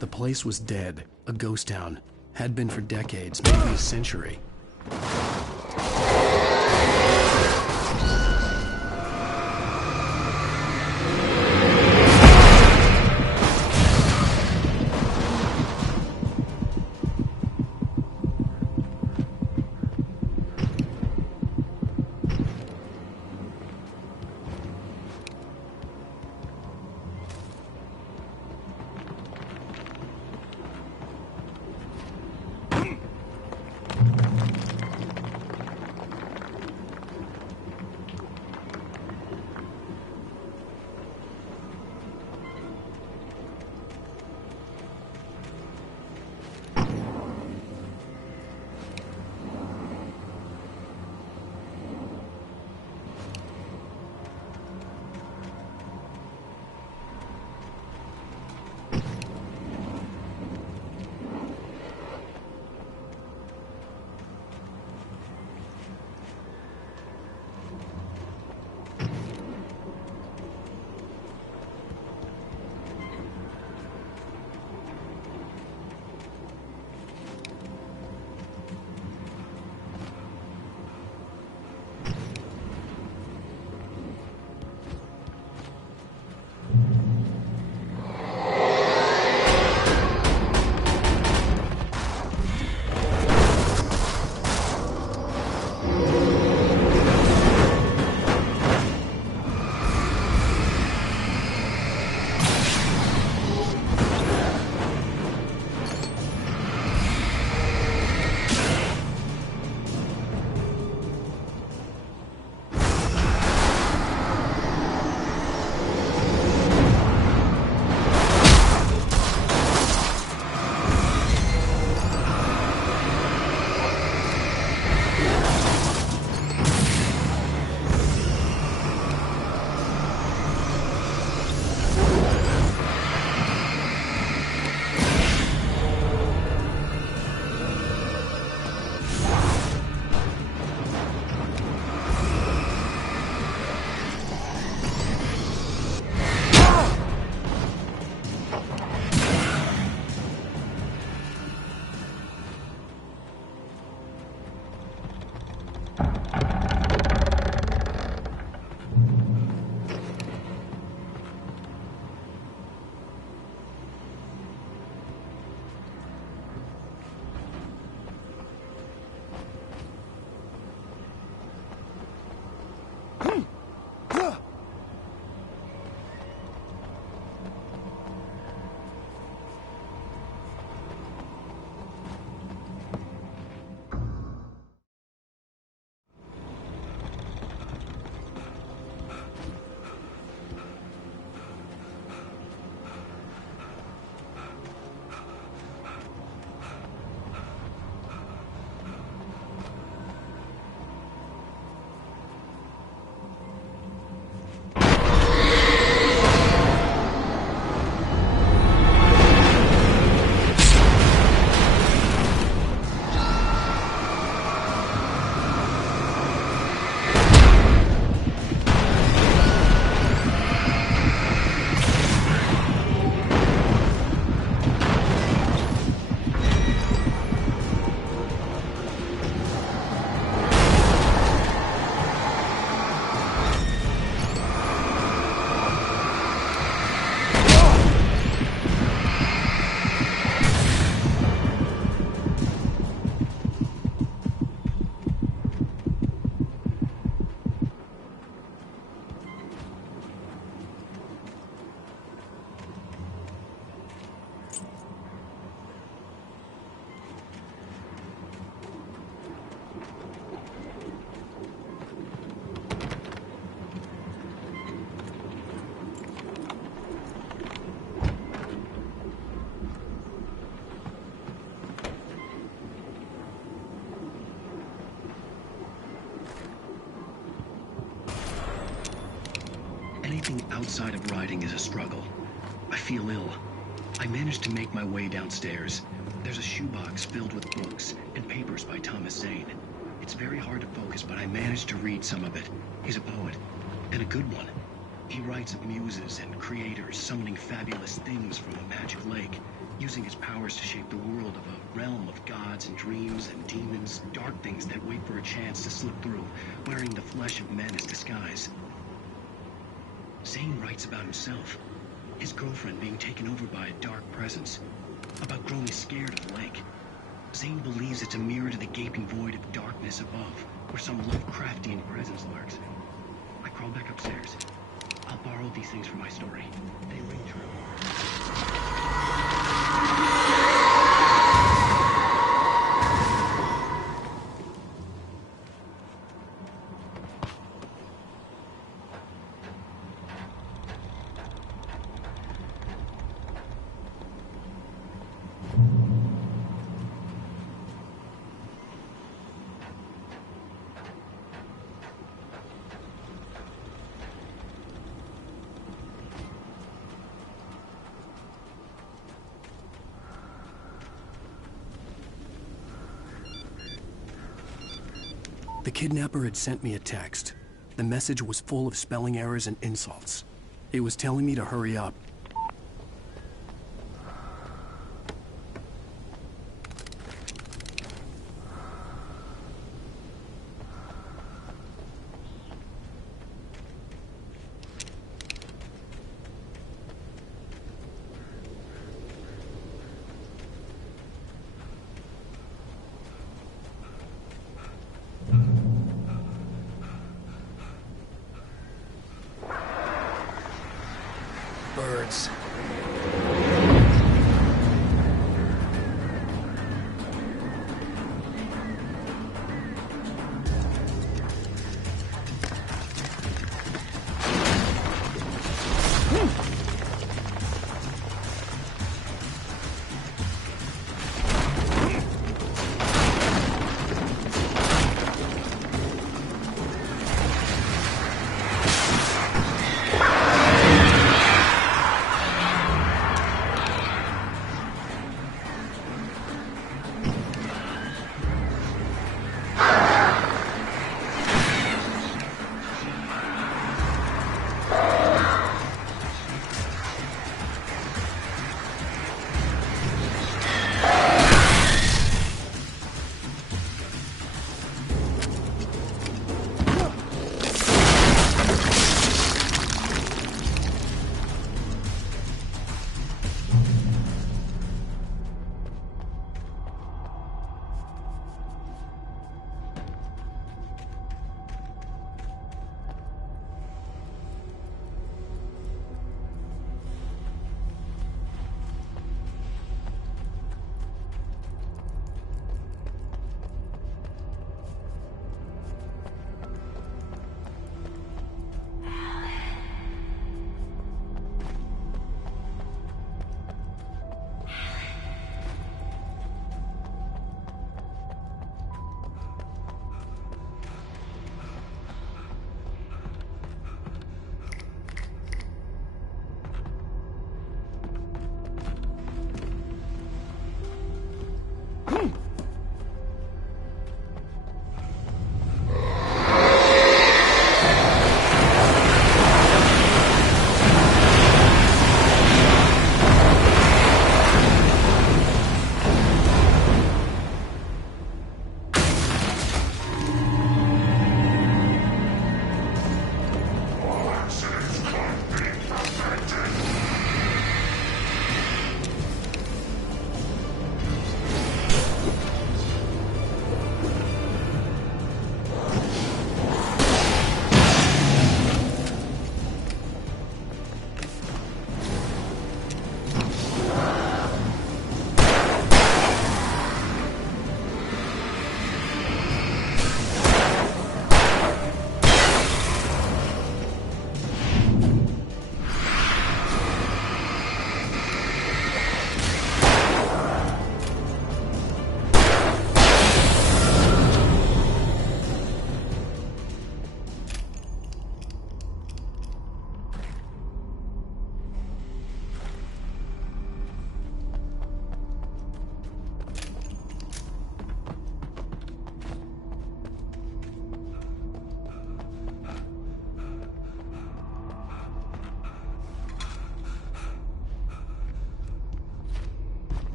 The place was dead, a ghost town. Had been for decades, maybe a century. Anything outside of riding is a struggle. I feel ill. I managed to make my way downstairs. There's a shoebox filled with books and papers by Thomas Zane. It's very hard to focus, but I managed to read some of it. He's a poet, and a good one. He writes of muses and creators summoning fabulous things from a magic lake. using his powers to shape the world of a realm of gods and dreams and demons, dark things that wait for a chance to slip through, wearing the flesh of men as disguise. Zane writes about himself, his girlfriend being taken over by a dark presence, about growing scared of the lake. Zane believes it's a mirror to the gaping void of darkness above, where some Lovecraftian presence lurks. I crawl back upstairs. I'll borrow these things for my story. They ring true. The kidnapper had sent me a text. The message was full of spelling errors and insults. It was telling me to hurry up. Birds.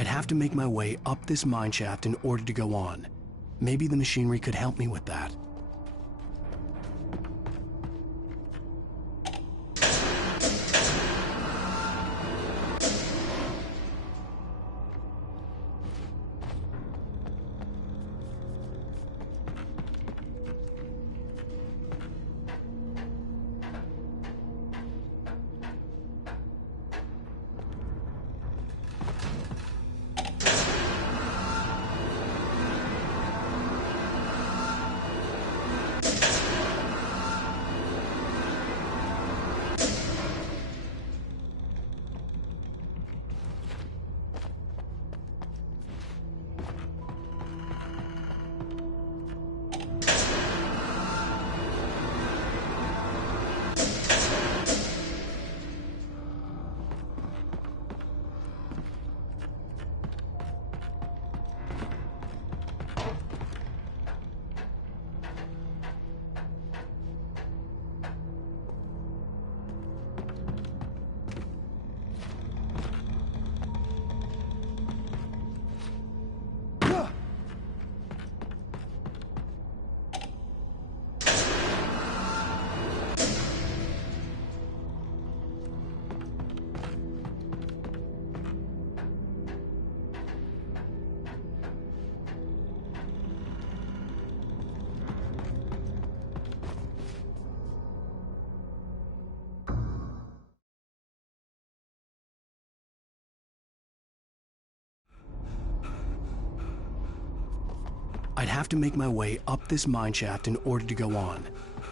I'd have to make my way up this mine shaft in order to go on. Maybe the machinery could help me with that. I'd have to make my way up this mine shaft in order to go on.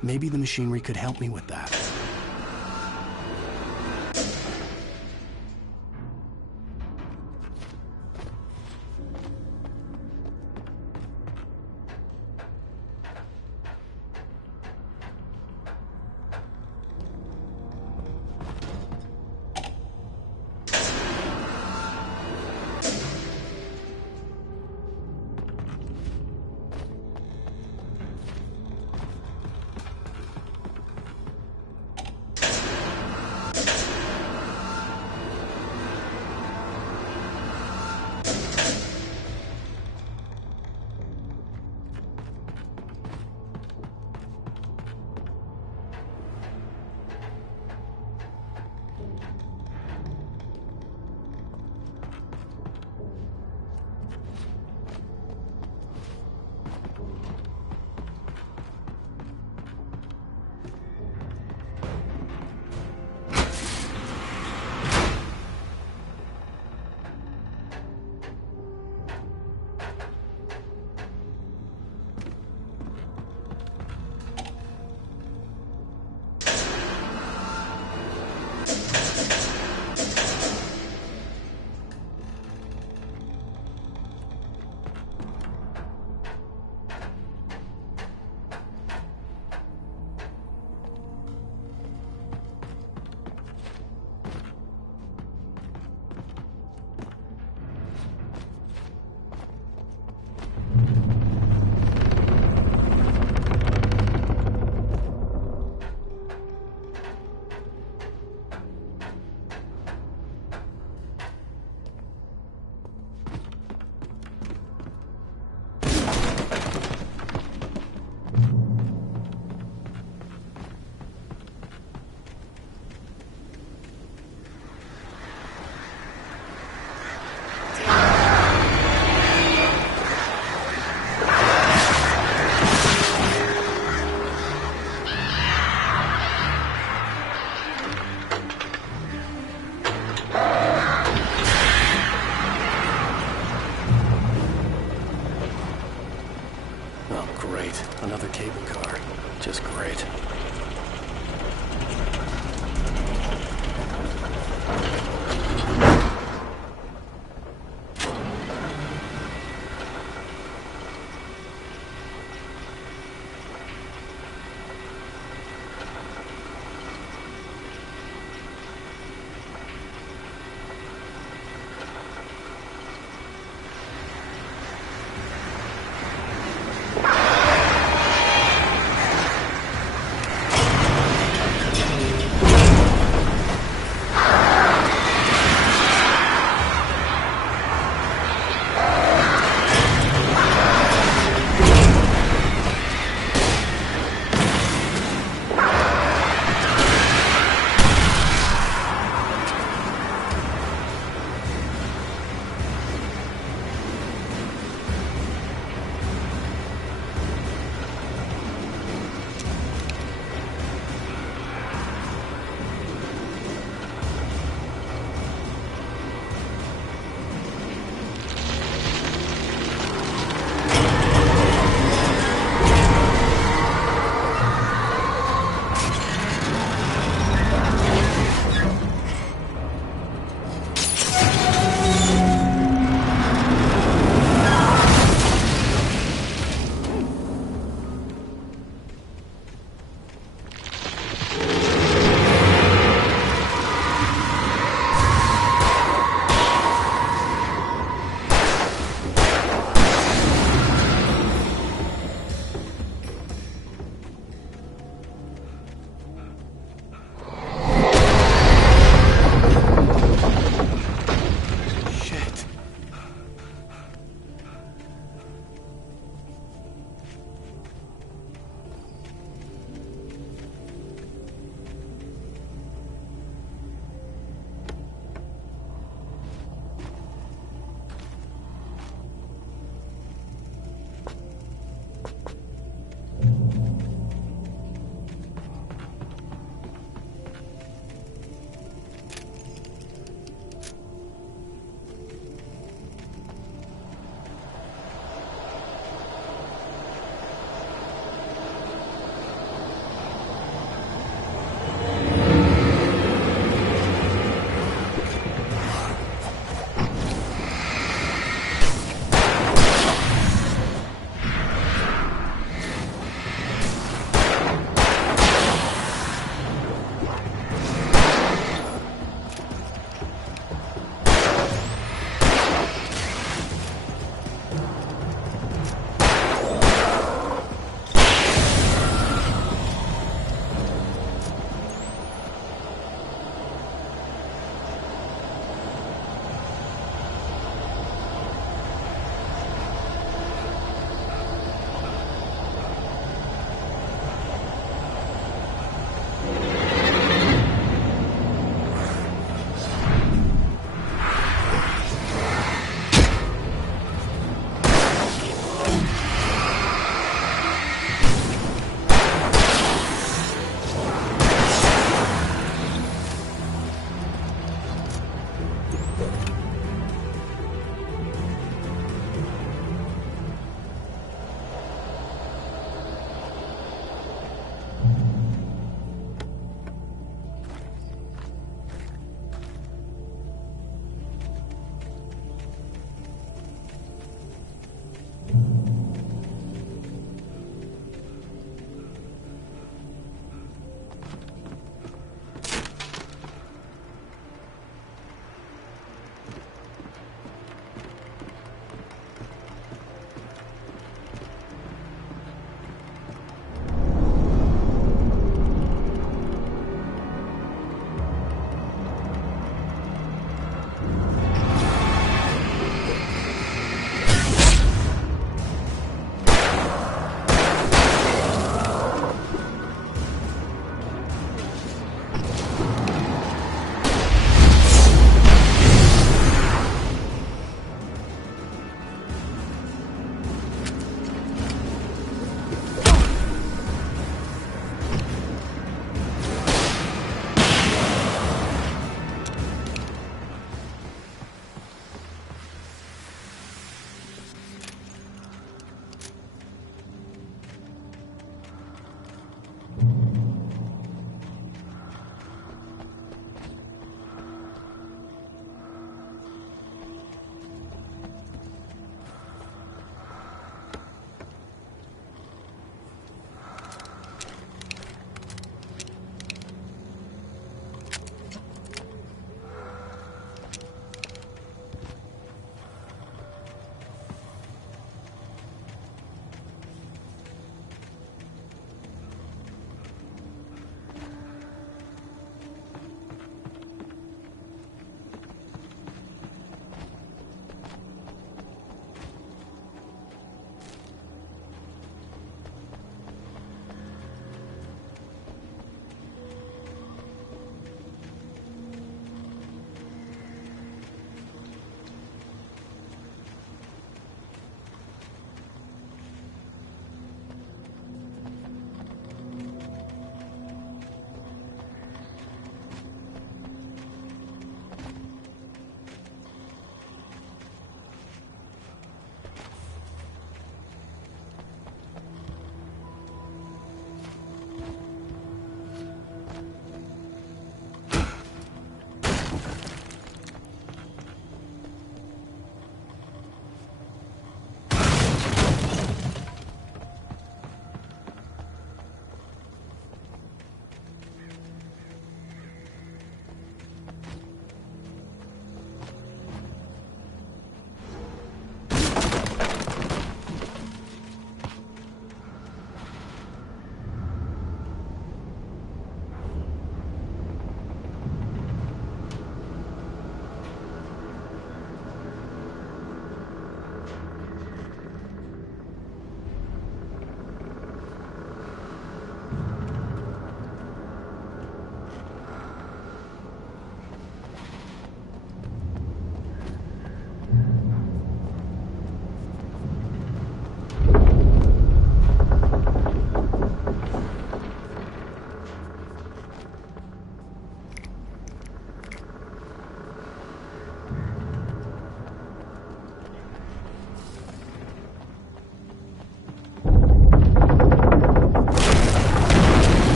Maybe the machinery could help me with that. Another cable car. Just great.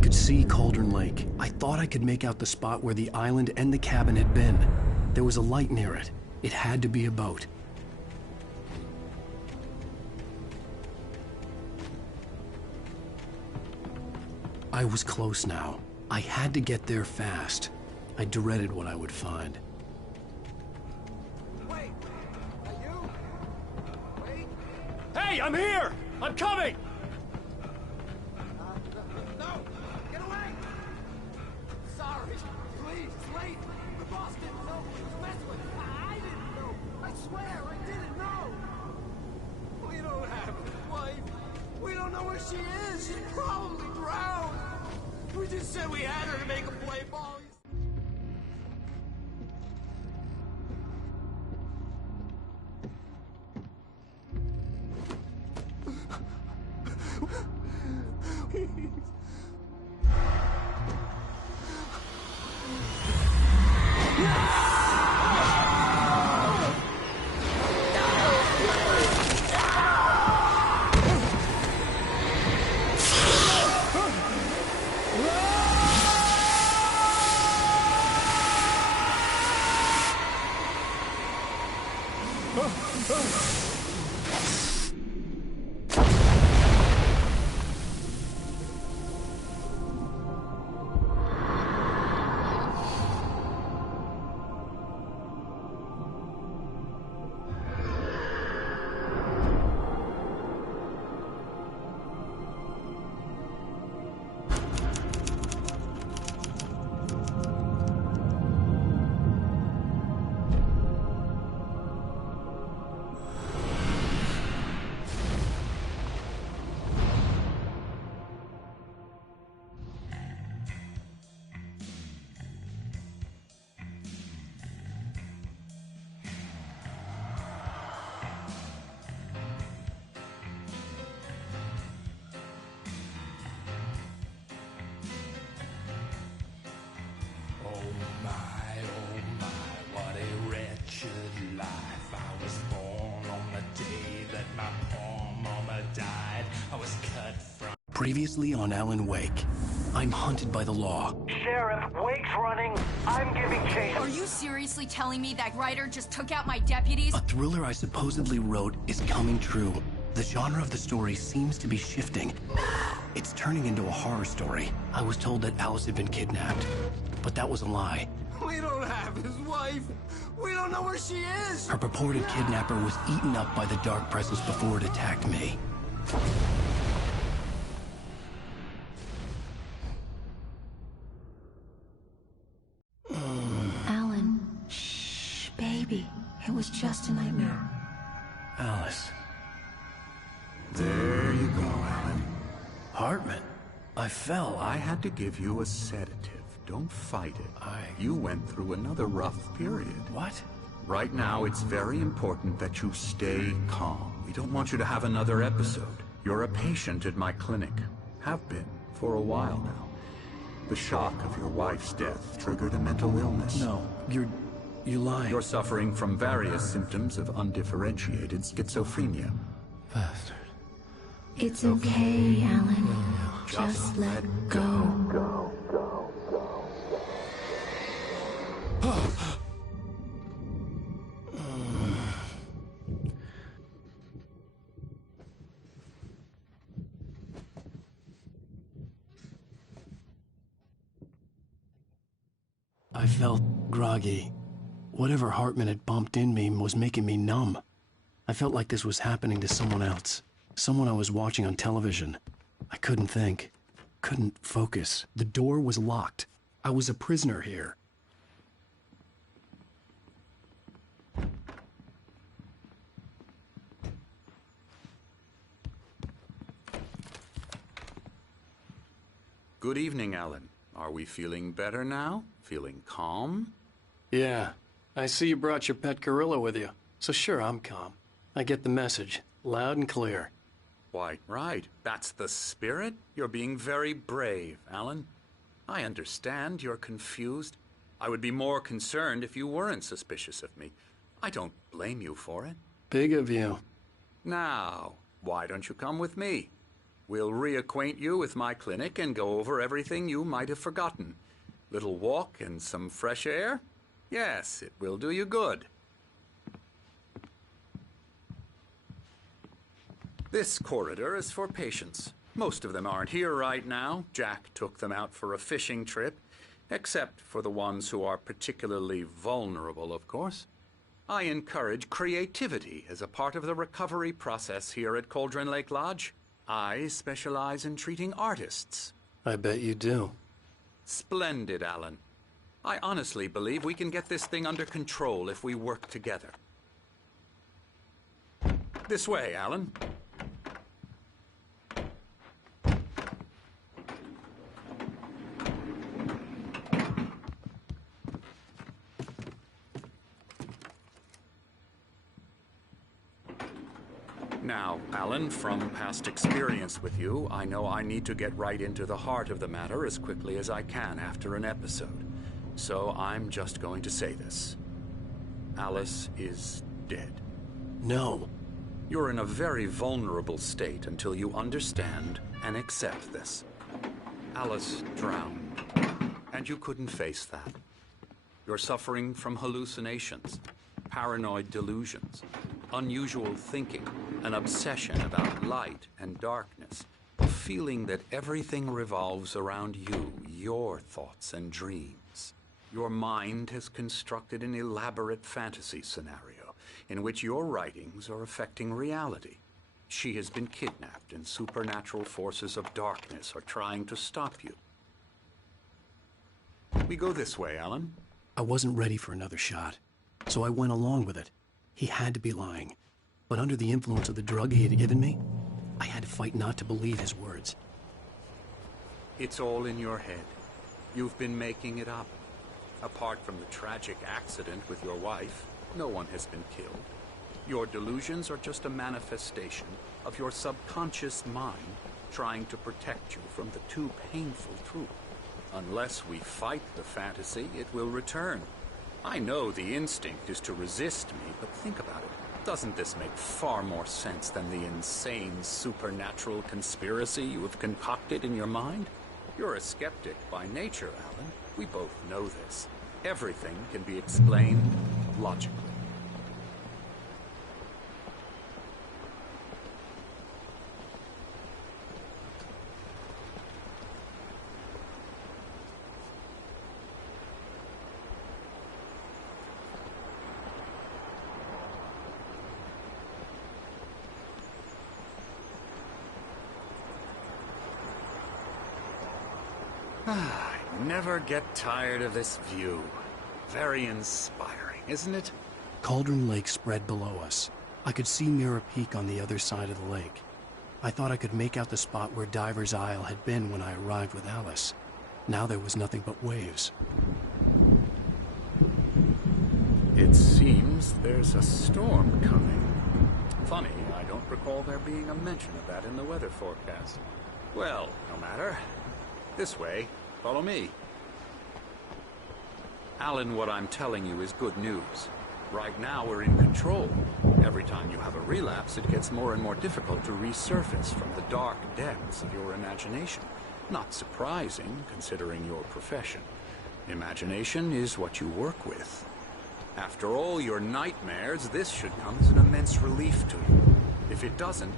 could see Cauldron Lake. I thought I could make out the spot where the island and the cabin had been. There was a light near it. It had to be a boat. I was close now. I had to get there fast. I dreaded what I would find. Wait! Are you? Wait! Hey, I'm here! I'm coming! No! Get away! Sorry. Please, it's late. The boss didn't know who he was messing with. I didn't know. I swear, I didn't know. We don't have his wife. We don't know where she is. She's probably drowned. We just said we had her to make a play ball. Previously on Alan Wake, I'm hunted by the law. Sheriff, Wake's running. I'm giving chase. Are you seriously telling me that Ryder just took out my deputies? A thriller I supposedly wrote is coming true. The genre of the story seems to be shifting. It's turning into a horror story. I was told that Alice had been kidnapped, but that was a lie. We don't have his wife. We don't know where she is. Her purported kidnapper was eaten up by the dark presence before it attacked me. Alan, shh, baby. It was just a nightmare. Alice. There you go, Alan. Hartman. I fell. I had to give you a sedative. Don't fight it. You went through another rough period. What? Right now, it's very important that you stay calm. We don't want you to have another episode. You're a patient at my clinic. Have been for a while now. The shock of your wife's death triggered a mental illness. No, you're lying. You're suffering from various symptoms of undifferentiated schizophrenia. Bastard. It's okay, Alan. Just let go. I felt groggy. Whatever Hartman had bumped in me was making me numb. I felt like this was happening to someone else. Someone I was watching on television. I couldn't think. Couldn't focus. The door was locked. I was a prisoner here. Good evening, Alan. Are we feeling better now? Feeling calm? Yeah. I see you brought your pet gorilla with you. So sure, I'm calm. I get the message. Loud and clear. Why, right. That's the spirit. You're being very brave, Alan. I understand you're confused. I would be more concerned if you weren't suspicious of me. I don't blame you for it. Big of you. Now, why don't you come with me? We'll reacquaint you with my clinic and go over everything you might have forgotten. Little walk and some fresh air? Yes, it will do you good. This corridor is for patients. Most of them aren't here right now. Jack took them out for a fishing trip, except for the ones who are particularly vulnerable, of course. I encourage creativity as a part of the recovery process here at Cauldron Lake Lodge. I specialize in treating artists. I bet you do. Splendid, Alan. I honestly believe we can get this thing under control if we work together. This way, Alan. Now, Alan, from past experience with you, I know I need to get right into the heart of the matter as quickly as I can after an episode. So I'm just going to say this. Alice is dead. No. You're in a very vulnerable state until you understand and accept this. Alice drowned, and you couldn't face that. You're suffering from hallucinations, paranoid delusions, unusual thinking, an obsession about light and darkness, a feeling that everything revolves around you, your thoughts and dreams. Your mind has constructed an elaborate fantasy scenario in which your writings are affecting reality. She has been kidnapped and supernatural forces of darkness are trying to stop you. We go this way, Alan. I wasn't ready for another shot, so I went along with it. He had to be lying. But under the influence of the drug he had given me, I had to fight not to believe his words. It's all in your head. You've been making it up. Apart from the tragic accident with your wife, no one has been killed. Your delusions are just a manifestation of your subconscious mind trying to protect you from the too painful truth. Unless we fight the fantasy, it will return. I know the instinct is to resist me, but think about it. Doesn't this make far more sense than the insane supernatural conspiracy you have concocted in your mind? You're a skeptic by nature, Alan. We both know this. Everything can be explained logically. I never get tired of this view. Very inspiring, isn't it? Cauldron Lake spread below us. I could see Mirror Peak on the other side of the lake. I thought I could make out the spot where Diver's Isle had been when I arrived with Alice. Now there was nothing but waves. It seems there's a storm coming. Funny, I don't recall there being a mention of that in the weather forecast. Well, no matter. This way. Follow me. Alan, what I'm telling you is good news. Right now, we're in control. Every time you have a relapse, it gets more and more difficult to resurface from the dark depths of your imagination. Not surprising, considering your profession. Imagination is what you work with. After all your nightmares, this should come as an immense relief to you. If it doesn't,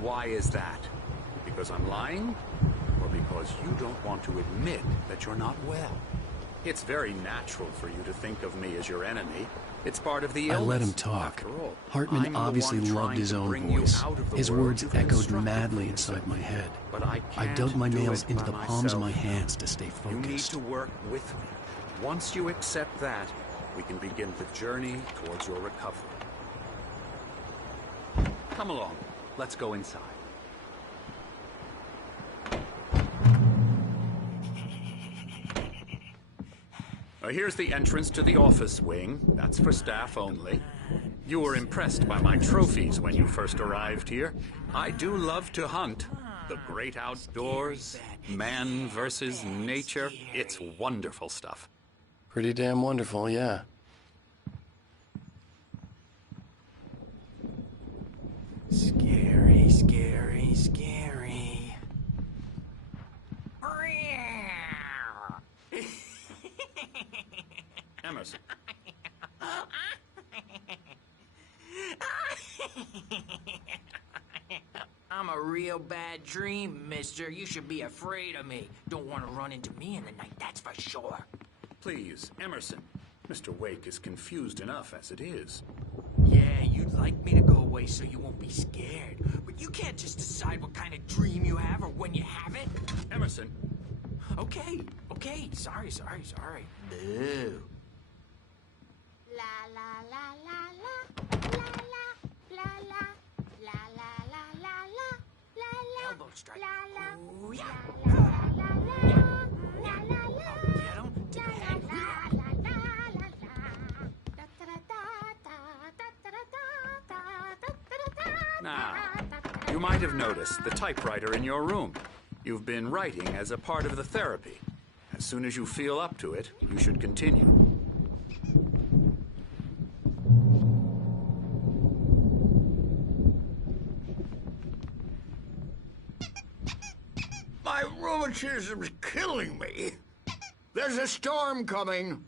why is that? Because I'm lying? Or because you don't want to admit that you're not well? It's very natural for you to think of me as your enemy. It's part of the illness. I let him talk. After all, Hartman I'm the obviously one loved trying his to own bring you voice. out of the His world words you've echoed constructed madly for inside yourself. my head. But I I can't dug my do nails it into by the palms of myself. my hands to stay You need focused. to work with me. Once you accept that, we can begin the journey towards your recovery. Come along. Let's go inside. Here's the entrance to the office wing. That's for staff only. You were impressed by my trophies when you first arrived here. I do love to hunt. The great outdoors, man versus nature. It's wonderful stuff. Pretty damn wonderful, yeah. Scary, scary, scary. I'm a real bad dream, mister. You should be afraid of me. Don't want to run into me in the night, that's for sure. Please, Emerson. Mr. Wake is confused enough as it is. Yeah, you'd like me to go away so you won't be scared. But you can't just decide what kind of dream you have or when you have it. Emerson. Okay. Sorry. Boo. La la la la la la la la la la la la la la la Elbow strike. la la Ooh, yeah. la la la la la la la Get him to the head. Now, you might have noticed the typewriter in your room. You've been writing as a part of the therapy. As soon as you feel up to it, you should continue. My rheumatism's killing me. There's a storm coming.